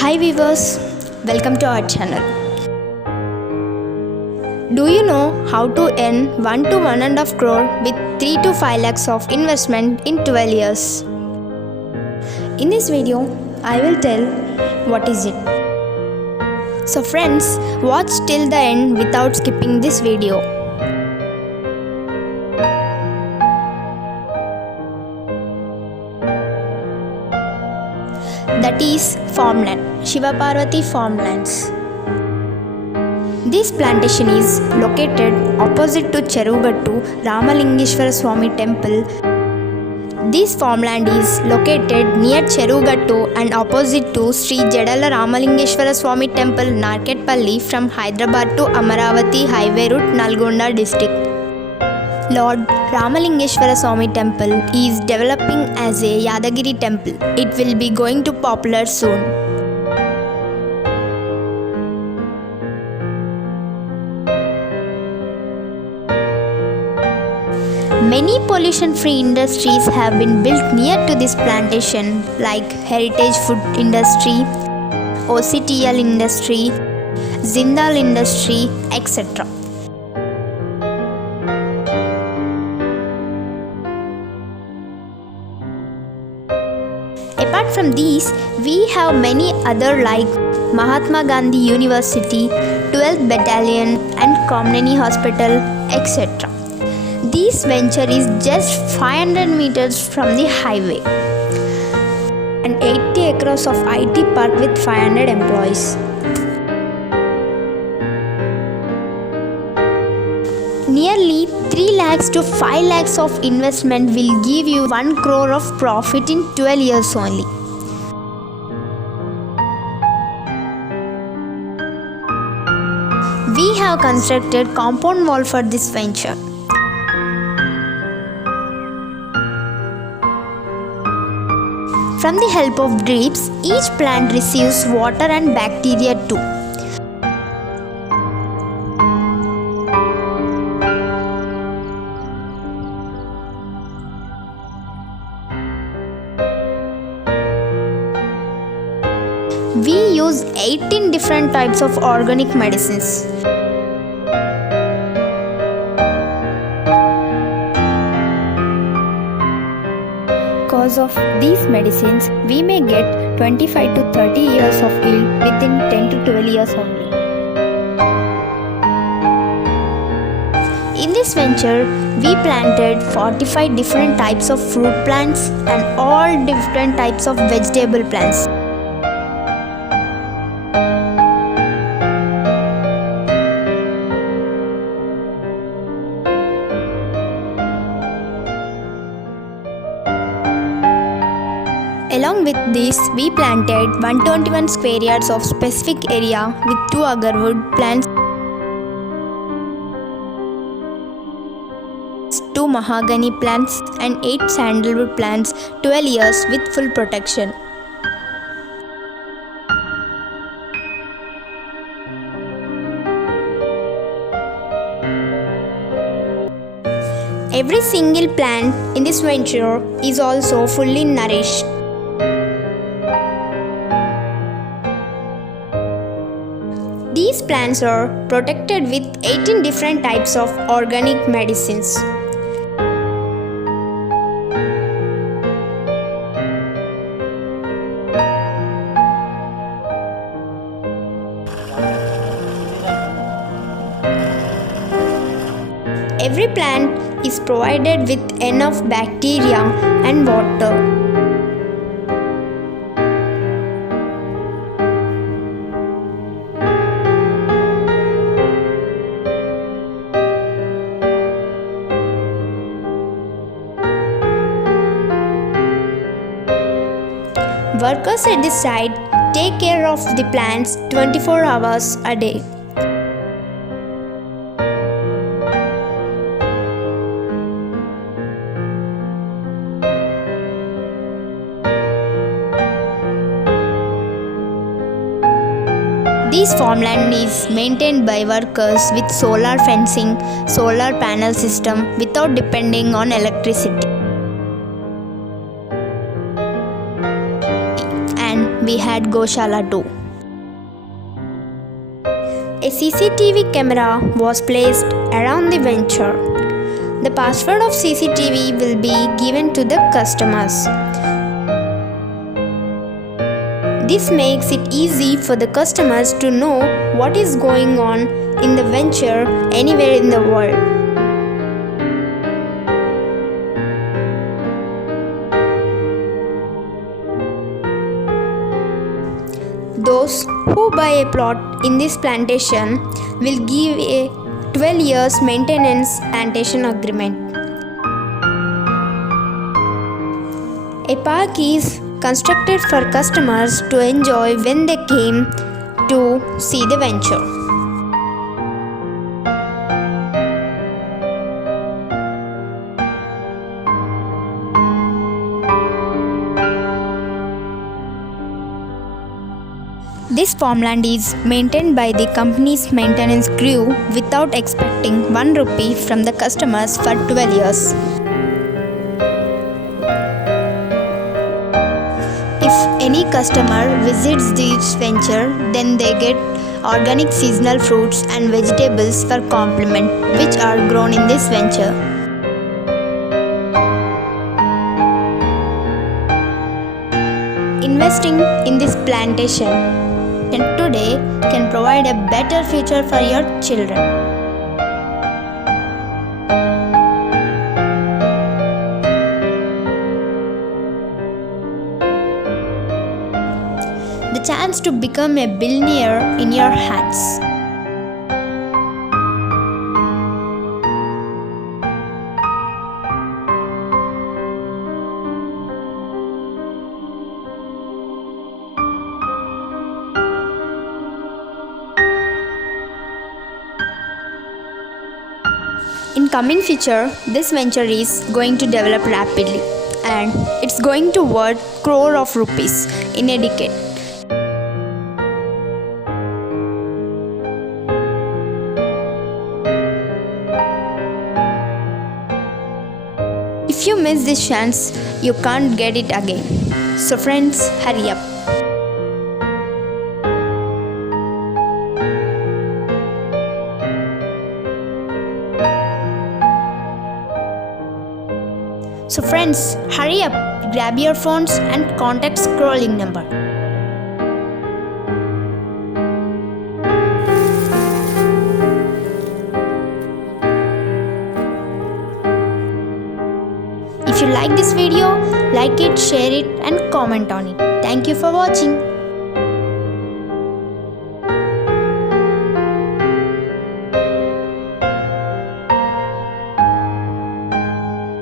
Hi viewers, welcome to our channel. Do you know how to earn 1 to 1.5 crore with 3 to 5 lakhs of investment in 12 years? In this video, I will tell what is it. So friends, watch till the end without skipping this video. That is farmland, Shiva Parvati farmlands. This plantation is located opposite to Cherugattu Ramalingeshwara Swami temple. This farmland is located near Cherugattu and opposite to Sri Jadala Ramalingeshwara Swami temple, Narketpalli from Hyderabad to Amaravati highway route, Nalgonda district. Lord Ramalingeshwara Swami temple is developing as a Yadagiri temple. It will be going to popular soon. Many pollution-free industries have been built near to this plantation like Heritage Food Industry, OCTL Industry, Zindal Industry, etc. Apart from these, we have many other like Mahatma Gandhi University, 12th Battalion and Komneni Hospital, etc. This venture is just 500 meters from the highway and 80 acres of IT park with 500 employees. Nearly 3 lakhs to 5 lakhs of investment will give you 1 crore of profit in 12 years only. We have constructed compound wall for this venture. From the help of drips, each plant receives water and bacteria too. We use 18 different types of organic medicines. Because of these medicines, we may get 25 to 30 years of yield within 10 to 12 years only. In this venture, we planted 45 different types of fruit plants and all different types of vegetable plants. Along with this, we planted 121 square yards of specific area with 2 agarwood plants, 2 mahogany plants and 8 sandalwood plants, 12 years with full protection. Every single plant in this venture is also fully nourished. These plants are protected with 18 different types of organic medicines. Every plant is provided with enough bacteria and water. Workers at this site take care of the plants 24 hours a day. This farmland is maintained by workers with solar fencing, solar panel system without depending on electricity. we had Goshala too. A CCTV camera was placed around the venture. The password of CCTV will be given to the customers. This makes it easy for the customers to know what is going on in the venture anywhere in the world. Those who buy a plot in this plantation will give a 12 years maintenance plantation agreement. A park is constructed for customers to enjoy when they came to see the venture. This farmland is maintained by the company's maintenance crew without expecting 1 rupee from the customers for 12 years. If any customer visits this venture, then they get organic seasonal fruits and vegetables for compliment, which are grown in this venture. Investing in this plantation today can provide a better future for your children. The chance to become a billionaire in your hands. In coming future, this venture is going to develop rapidly and it's going to worth crore of rupees in a decade. If you miss this chance, you can't get it again. So friends, hurry up. So friends, hurry up, grab your phones and contact scrolling number. If you like this video, like it, share it and comment on it. Thank you for watching.